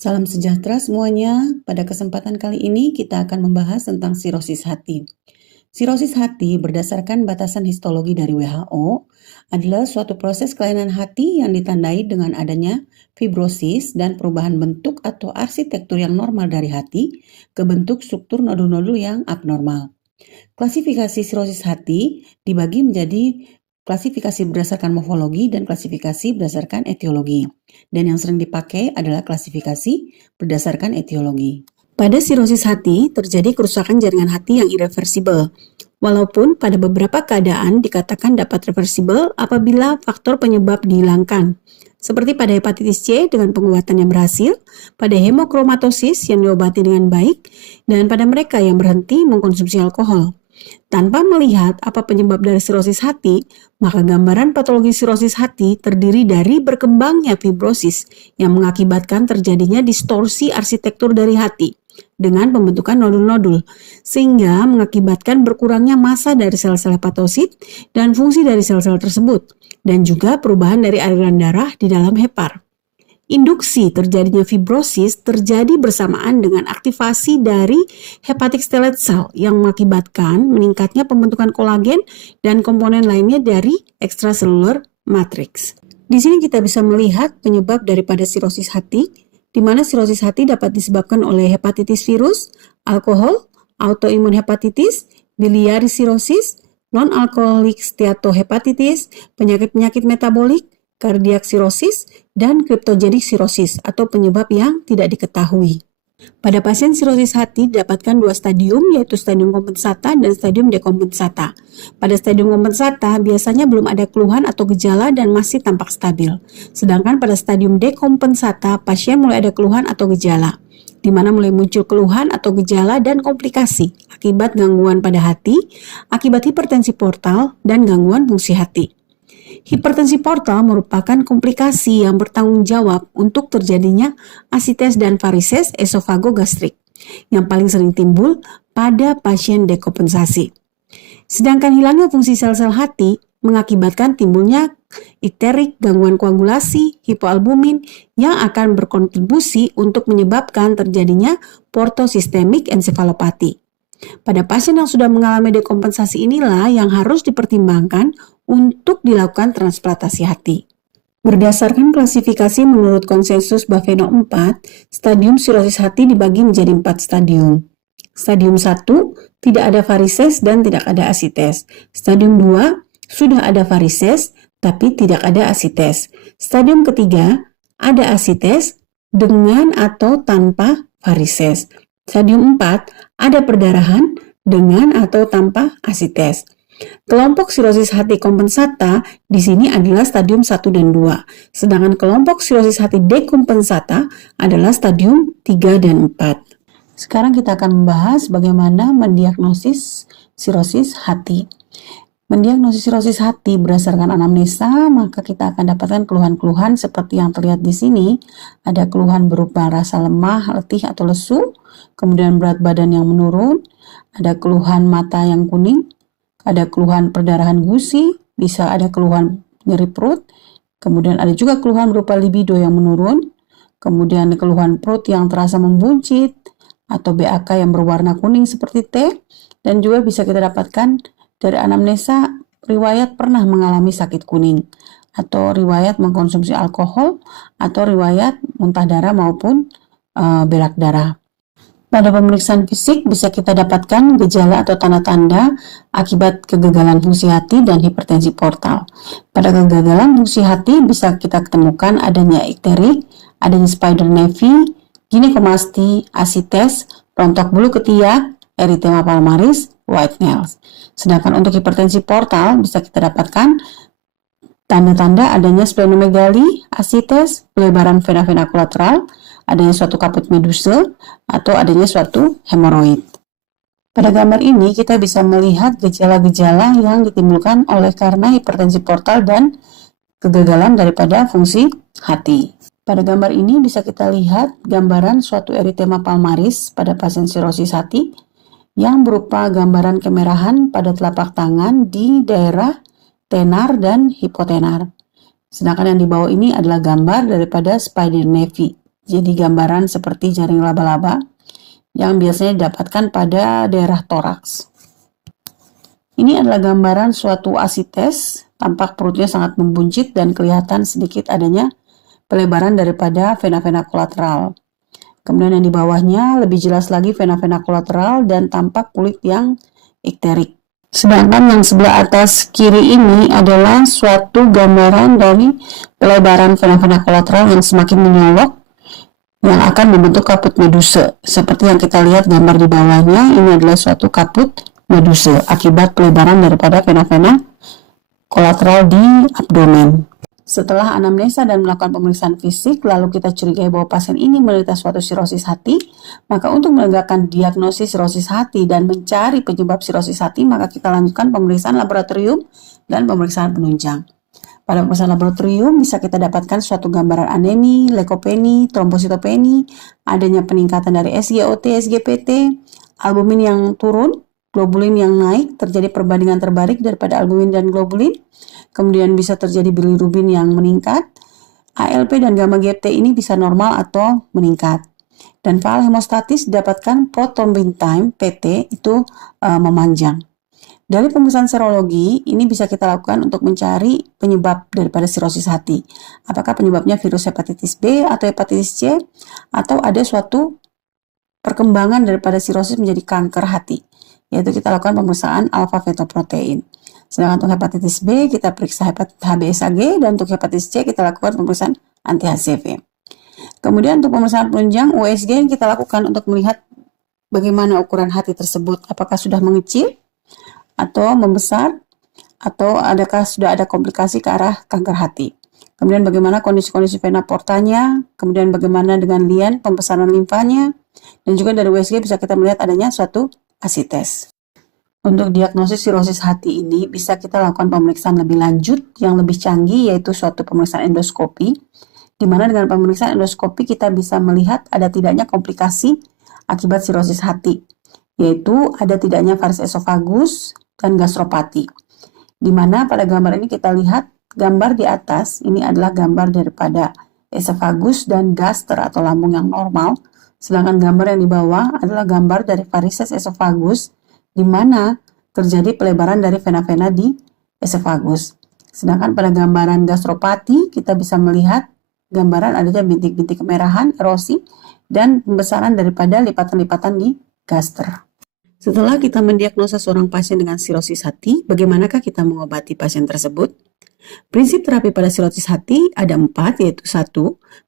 Salam sejahtera semuanya. Pada kesempatan kali ini kita akan membahas tentang sirosis hati. Sirosis hati berdasarkan batasan histologi dari WHO adalah suatu proses kelainan hati yang ditandai dengan adanya fibrosis dan perubahan bentuk atau arsitektur yang normal dari hati ke bentuk struktur nodul-nodul yang abnormal. Klasifikasi sirosis hati dibagi menjadi klasifikasi berdasarkan morfologi dan klasifikasi berdasarkan etiologi. Dan yang sering dipakai adalah klasifikasi berdasarkan etiologi. Pada sirosis hati terjadi kerusakan jaringan hati yang irreversibel. Walaupun pada beberapa keadaan dikatakan dapat reversibel apabila faktor penyebab dihilangkan. Seperti pada hepatitis C dengan pengobatan yang berhasil, pada hemokromatosis yang diobati dengan baik, dan pada mereka yang berhenti mengkonsumsi alkohol. Tanpa melihat apa penyebab dari sirosis hati, maka gambaran patologi sirosis hati terdiri dari berkembangnya fibrosis yang mengakibatkan terjadinya distorsi arsitektur dari hati dengan pembentukan nodul-nodul, sehingga mengakibatkan berkurangnya massa dari sel-sel hepatosit dan fungsi dari sel-sel tersebut, dan juga perubahan dari aliran darah di dalam hepar. Induksi terjadinya fibrosis terjadi bersamaan dengan aktivasi dari hepatic stellate cell yang mengakibatkan meningkatnya pembentukan kolagen dan komponen lainnya dari extracellular matrix. Di sini kita bisa melihat penyebab daripada sirosis hati, di mana sirosis hati dapat disebabkan oleh hepatitis virus, alkohol, autoimun hepatitis, biliary cirrhosis, non-alcoholic steatohepatitis, penyakit-penyakit metabolik, cardiac cirrhosis, dan cryptogenic cirrhosis atau penyebab yang tidak diketahui. Pada pasien sirosis hati didapatkan dua stadium, yaitu stadium kompensata dan stadium dekompensata. Pada stadium kompensata biasanya belum ada keluhan atau gejala dan masih tampak stabil. Sedangkan pada stadium dekompensata pasien mulai ada keluhan atau gejala, di mana mulai muncul keluhan atau gejala dan komplikasi akibat gangguan pada hati, akibat hipertensi portal, dan gangguan fungsi hati. Hipertensi portal merupakan komplikasi yang bertanggung jawab untuk terjadinya asites dan varises esofagogastrik yang paling sering timbul pada pasien dekompensasi. Sedangkan hilangnya fungsi sel-sel hati mengakibatkan timbulnya ikterik, gangguan koagulasi, hipoalbumin yang akan berkontribusi untuk menyebabkan terjadinya portosistemik ensefalopati. Pada pasien yang sudah mengalami dekompensasi inilah yang harus dipertimbangkan untuk dilakukan transplantasi hati. Berdasarkan klasifikasi menurut konsensus Baveno 4, stadium sirosis hati dibagi menjadi 4 stadium. Stadium 1, tidak ada varises dan tidak ada asites. Stadium 2, sudah ada varises tapi tidak ada asites. Stadium ketiga, ada asites dengan atau tanpa varises. Stadium 4, ada perdarahan dengan atau tanpa asites. Kelompok sirosis hati kompensata di sini adalah stadium 1 dan 2, sedangkan kelompok sirosis hati dekompensata adalah stadium 3 dan 4. Sekarang kita akan membahas bagaimana mendiagnosis sirosis hati. Mendiagnosis sirosis hati berdasarkan anamnesa, maka kita akan dapatkan keluhan-keluhan seperti yang terlihat di sini. Ada keluhan berupa rasa lemah, letih atau lesu, kemudian berat badan yang menurun, ada keluhan mata yang kuning, ada keluhan perdarahan gusi, bisa ada keluhan nyeri perut, kemudian ada juga keluhan berupa libido yang menurun, kemudian keluhan perut yang terasa membuncit, atau BAK yang berwarna kuning seperti teh, dan juga bisa kita dapatkan dari anamnesa riwayat pernah mengalami sakit kuning, atau riwayat mengkonsumsi alkohol, atau riwayat muntah darah maupun berak darah. Pada pemeriksaan fisik bisa kita dapatkan gejala atau tanda-tanda akibat kegagalan fungsi hati dan hipertensi portal. Pada kegagalan fungsi hati bisa kita ketemukan adanya ikterik, adanya spider nevi, ginekomasti, asites, rontok bulu ketiak, eritema palmaris, white nails. Sedangkan untuk hipertensi portal bisa kita dapatkan tanda-tanda adanya splenomegali, asites, pelebaran vena-vena kolateral, adanya suatu kaput meduse, atau adanya suatu hemoroid. Pada gambar ini kita bisa melihat gejala-gejala yang ditimbulkan oleh karena hipertensi portal dan kegagalan daripada fungsi hati. Pada gambar ini bisa kita lihat gambaran suatu eritema palmaris pada pasien sirosis hati yang berupa gambaran kemerahan pada telapak tangan di daerah tenar dan hipotenar. Sedangkan yang di bawah ini adalah gambar daripada spider nevi. jadi gambaran seperti jaring laba-laba yang biasanya didapatkan pada daerah toraks. Ini adalah gambaran suatu asites, tampak perutnya sangat membuncit dan kelihatan sedikit adanya pelebaran daripada vena-vena kolateral. Kemudian yang di bawahnya lebih jelas lagi vena-vena kolateral dan tampak kulit yang ikterik. Sedangkan yang sebelah atas kiri ini adalah suatu gambaran dari pelebaran vena-vena kolateral yang semakin menyolok yang akan membentuk kaput medusa. Seperti yang kita lihat gambar di bawahnya, ini adalah suatu kaput medusa akibat pelebaran daripada vena-vena kolateral di abdomen. Setelah anamnesa dan melakukan pemeriksaan fisik, lalu kita curigai bahwa pasien ini menderita suatu sirosis hati, maka untuk menegakkan diagnosis sirosis hati dan mencari penyebab sirosis hati, maka kita lanjutkan pemeriksaan laboratorium dan pemeriksaan penunjang. Pada pemeriksaan laboratorium bisa kita dapatkan suatu gambaran anemi, leukopeni, trombositopeni, adanya peningkatan dari SGOT, SGPT, albumin yang turun, globulin yang naik, terjadi perbandingan terbalik daripada albumin dan globulin. Kemudian bisa terjadi bilirubin yang meningkat, ALP dan gamma GT ini bisa normal atau meningkat. Dan file hemostatis didapatkan prothrombin time PT itu memanjang. Dari pemeriksaan serologi ini bisa kita lakukan untuk mencari penyebab daripada sirosis hati. Apakah penyebabnya virus hepatitis B atau hepatitis C, atau ada suatu perkembangan daripada sirosis menjadi kanker hati, yaitu kita lakukan pemeriksaan alfa fetoprotein. Sedangkan untuk hepatitis B kita periksa HbSAg, dan untuk hepatitis C kita lakukan pemeriksaan anti-HCV. Kemudian untuk pemeriksaan penunjang USG yang kita lakukan untuk melihat bagaimana ukuran hati tersebut, apakah sudah mengecil atau membesar, atau adakah sudah ada komplikasi ke arah kanker hati. Kemudian bagaimana kondisi-kondisi vena portanya, kemudian bagaimana dengan lien pembesaran limfanya, dan juga dari USG bisa kita melihat adanya suatu asites. Untuk diagnosis sirosis hati ini bisa kita lakukan pemeriksaan lebih lanjut yang lebih canggih, yaitu suatu pemeriksaan endoskopi, di mana dengan pemeriksaan endoskopi kita bisa melihat ada tidaknya komplikasi akibat sirosis hati, yaitu ada tidaknya varis esofagus dan gastropati. Di mana pada gambar ini kita lihat gambar di atas ini adalah gambar daripada esofagus dan gaster atau lambung yang normal, sedangkan gambar yang di bawah adalah gambar dari varises esofagus, di mana terjadi pelebaran dari vena-vena di esofagus. Sedangkan pada gambaran gastropati kita bisa melihat gambaran adanya bintik-bintik kemerahan, erosi, dan pembesaran daripada lipatan-lipatan di gaster. Setelah kita mendiagnosa seorang pasien dengan sirosis hati, bagaimanakah kita mengobati pasien tersebut? Prinsip terapi pada sirosis hati ada 4, yaitu 1.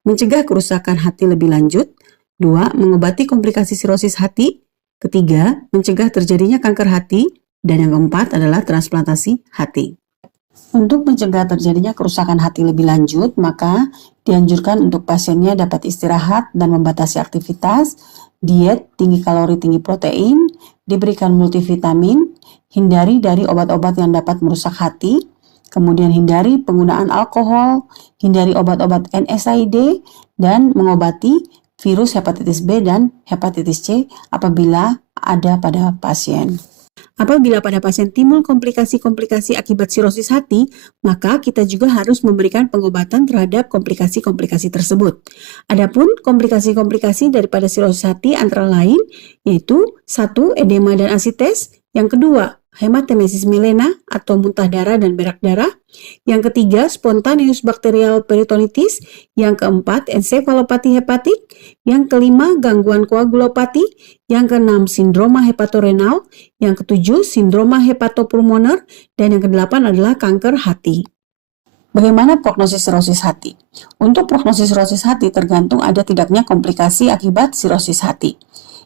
Mencegah kerusakan hati lebih lanjut. 2. Mengobati komplikasi sirosis hati. 3. Mencegah terjadinya kanker hati. Dan yang keempat adalah transplantasi hati. Untuk mencegah terjadinya kerusakan hati lebih lanjut, maka dianjurkan untuk pasiennya dapat istirahat dan membatasi aktivitas, diet tinggi kalori tinggi protein, diberikan multivitamin, hindari dari obat-obat yang dapat merusak hati, kemudian hindari penggunaan alkohol, hindari obat-obat NSAID, dan mengobati virus hepatitis B dan hepatitis C apabila ada pada pasien. Apabila pada pasien timbul komplikasi-komplikasi akibat sirosis hati, maka kita juga harus memberikan pengobatan terhadap komplikasi-komplikasi tersebut. Adapun komplikasi-komplikasi daripada sirosis hati antara lain yaitu 1. Edema dan asites, yang kedua hematemesis melena atau muntah darah dan berak darah, yang ketiga spontaneous bacterial peritonitis, yang keempat ensefalopati hepatik, yang kelima gangguan koagulopati, yang keenam sindroma hepatorenal, yang ketujuh sindroma hepatopulmoner, dan yang kedelapan adalah kanker hati. Bagaimana prognosis sirosis hati? Untuk prognosis sirosis hati tergantung ada tidaknya komplikasi akibat sirosis hati.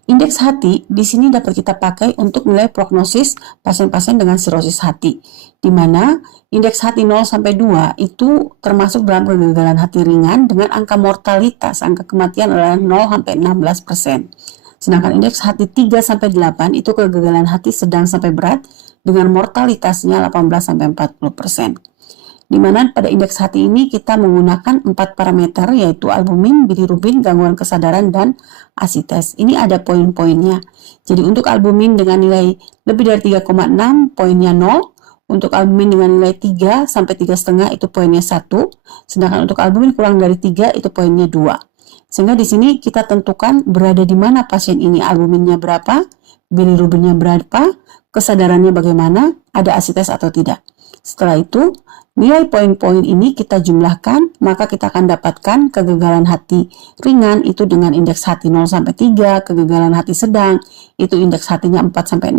Indeks hati di sini dapat kita pakai untuk nilai prognosis pasien-pasien dengan sirosis hati, di mana indeks hati 0 sampai 2 itu termasuk dalam kegagalan hati ringan dengan angka mortalitas, angka kematian adalah 0 sampai 16%. Sedangkan indeks hati 3 sampai 8 itu kegagalan hati sedang sampai berat dengan mortalitasnya 18 sampai 40%. Di mana pada indeks hati ini kita menggunakan 4 parameter, yaitu albumin, bilirubin, gangguan kesadaran, dan asites. Ini ada poin-poinnya. Jadi untuk albumin dengan nilai lebih dari 3,6 poinnya 0, untuk albumin dengan nilai 3 sampai 3,5 itu poinnya 1, sedangkan untuk albumin kurang dari 3 itu poinnya 2. Sehingga di sini kita tentukan berada di mana pasien ini, albuminnya berapa, bilirubinnya berapa, kesadarannya bagaimana, ada asites atau tidak. Setelah itu, nilai poin-poin ini kita jumlahkan, maka kita akan dapatkan kegagalan hati ringan itu dengan indeks hati 0-3, kegagalan hati sedang itu indeks hatinya 4-6,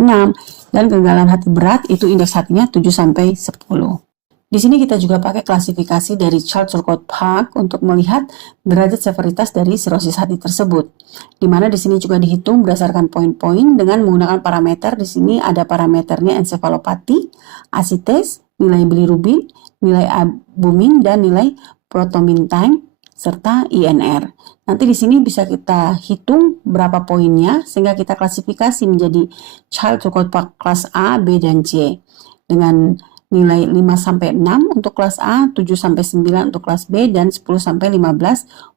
dan kegagalan hati berat itu indeks hatinya 7-10. Di sini kita juga pakai klasifikasi dari Child-Purcell-Park untuk melihat derajat severitas dari sirosis hati tersebut. Di mana di sini juga dihitung berdasarkan poin-poin dengan menggunakan parameter. Di sini ada parameternya encephalopati, asites, nilai bilirubin, nilai albumin, dan nilai prothrombin time serta INR. Nanti di sini bisa kita hitung berapa poinnya sehingga kita klasifikasi menjadi Child-Purcell-Park kelas A, B, dan C dengan nilai 5-6 untuk kelas A, 7-9 untuk kelas B, dan 10-15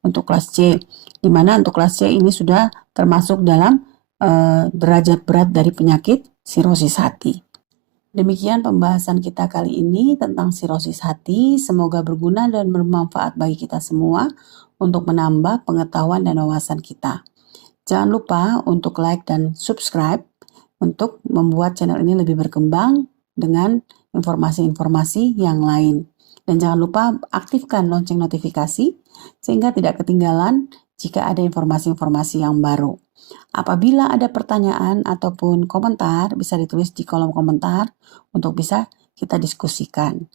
untuk kelas C. Di mana untuk kelas C ini sudah termasuk dalam derajat berat dari penyakit sirosis hati. Demikian pembahasan kita kali ini tentang sirosis hati. Semoga berguna dan bermanfaat bagi kita semua untuk menambah pengetahuan dan wawasan kita. Jangan lupa untuk like dan subscribe untuk membuat channel ini lebih berkembang dengan informasi-informasi yang lain. Dan jangan lupa aktifkan lonceng notifikasi sehingga tidak ketinggalan jika ada informasi-informasi yang baru. Apabila ada pertanyaan ataupun komentar, bisa ditulis di kolom komentar untuk bisa kita diskusikan.